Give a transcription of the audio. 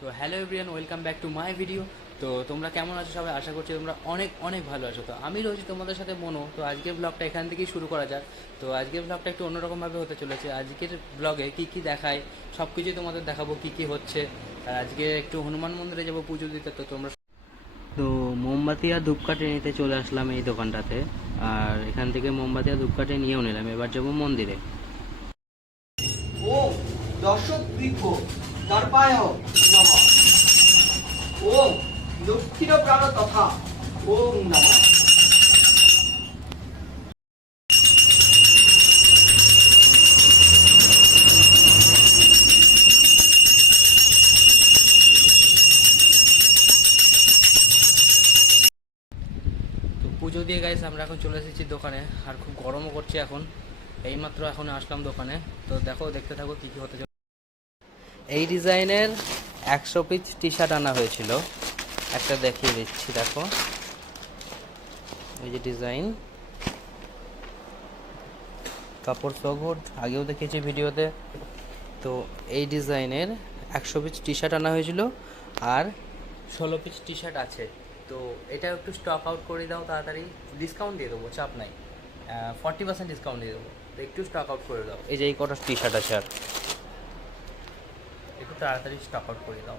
তো hello everyone, welcome back to my video. তো তোমরা কেমন আছো সবাই? আশা করছি তোমরা অনেক অনেক ভালো আছো। তো আমি রয়েছি তোমাদের সাথে মনো। তো আজকের ব্লগটা এখান থেকেই শুরু করা যাক। তো আজকের ব্লগটা একটু অন্যরকমভাবে হতে চলেছে। আজকের ব্লগে কী কী দেখায় সব কিছুই তোমাদের দেখাবো, কী কী হচ্ছে। আর আজকে একটু হনুমান মন্দিরে যাবো পুজো দিতে। তো তোমরা তো মোমবাতি আর ধূপকাঠি নিতে চলে আসলাম এই দোকানটাতে। আর এখান থেকে মোমবাতি আর ধূপকাঠি নিয়েও নিলাম। এবার যাবো মন্দিরে। ওম দর্শক বৃক্ষ দর্পায় নমঃ। ওম দক্ষিণ প্রাণ তথা ওম নমঃ। তো পুজো দিয়ে গাইস আমরা এখন চলে এসেছি দোকানে। আর খুব গরমও করছে এখন। এইমাত্র এখন আসলাম দোকানে। তো দেখতে থাকো কী কী হতে চলে। এই ডিজাইনের 100 পিস টি শার্ট আনা হয়েছিল। একটা দেখিয়ে দিচ্ছি, দেখো এই যে ডিজাইন, কাপড় সগট আগেও দেখেছি ভিডিওতে। তো এই ডিজাইনের 100 পিস টি শার্ট আনা হয়েছিল, আর 16 পিস টি শার্ট আছে। তো এটা একটু স্টক আউট করে দাও তাড়াতাড়ি, ডিসকাউন্ট দিয়ে দেবো, চাপ নাই। 40% ডিসকাউন্ট দিয়ে দেবো। তো একটু স্টক আউট করে দাও। এই যে এই কটা টি শার্ট আছে, আর একটু তাড়াতাড়ি স্টক আউট করে দাও।